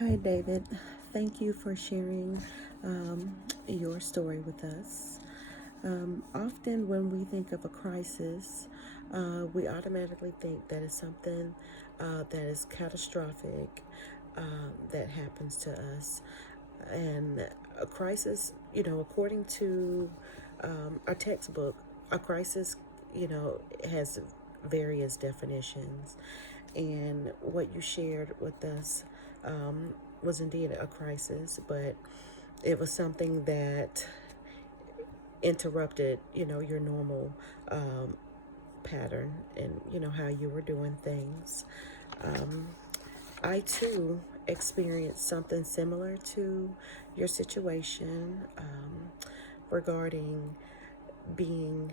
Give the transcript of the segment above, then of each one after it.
Hi, David. Thank you for sharing your story with us. Often, when we think of a crisis, we automatically think that it's something that is catastrophic that happens to us. And a crisis, according to our textbook, a crisis, has various definitions. And what you shared with us was indeed a crisis, but it was something that interrupted, your normal pattern and, how you were doing things. Um, I too experienced something similar to your situation regarding being,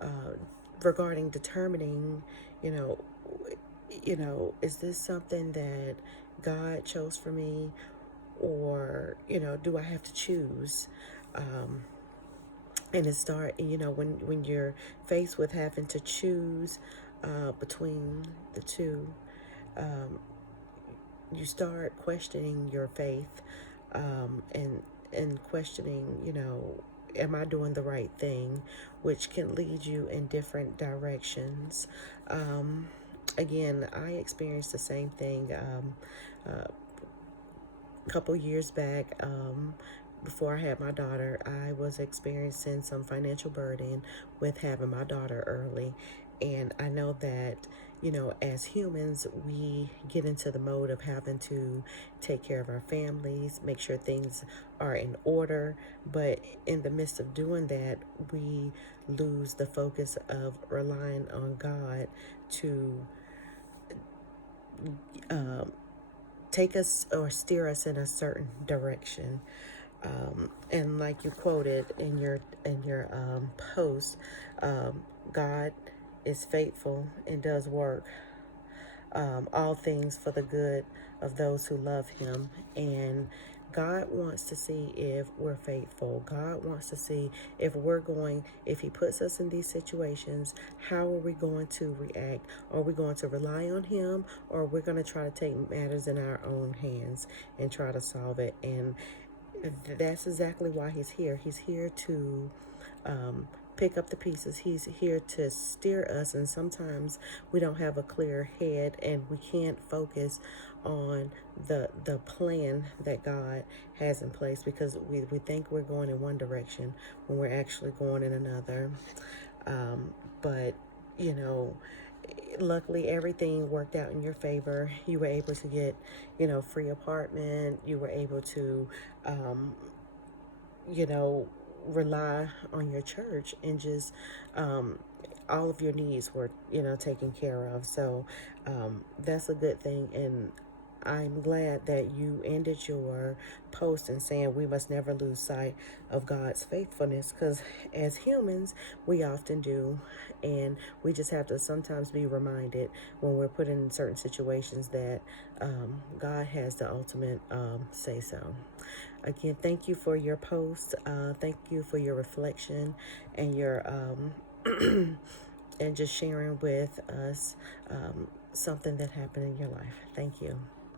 uh, regarding determining, you know, is this something that God chose for me, or do I have to choose? And it start, when you're faced with having to choose between the two, um, you start questioning your faith, and questioning, am I doing the right thing, which can lead you in different directions. Again, I experienced the same thing a couple years back. Before I had my daughter, I was experiencing some financial burden with having my daughter early. And I know that, as humans, we get into the mode of having to take care of our families, make sure things are in order. But in the midst of doing that, we lose the focus of relying on God to um, take us or steer us in a certain direction. And like you quoted in your post, God is faithful and does work all things for the good of those who love Him. And God wants to see if we're faithful. God wants to see if He puts us in these situations, how are we going to react? Are we going to rely on Him, or are we going to try to take matters in our own hands and try to solve it? And that's exactly why He's here. He's here to pick up the pieces. He's here to steer us, and sometimes we don't have a clear head and we can't focus on the plan that God has in place, because we think we're going in one direction when we're actually going in another. But you know luckily everything worked out in your favor. You were able to get, free apartment. You were able to you know, rely on your church, and just all of your needs were, taken care of. So that's a good thing. And I'm glad that you ended your post and saying we must never lose sight of God's faithfulness, because as humans, we often do. And we just have to sometimes be reminded when we're put in certain situations that God has the ultimate say so. Again, thank you for your post. Thank you for your reflection and your and just sharing with us something that happened in your life. Thank you.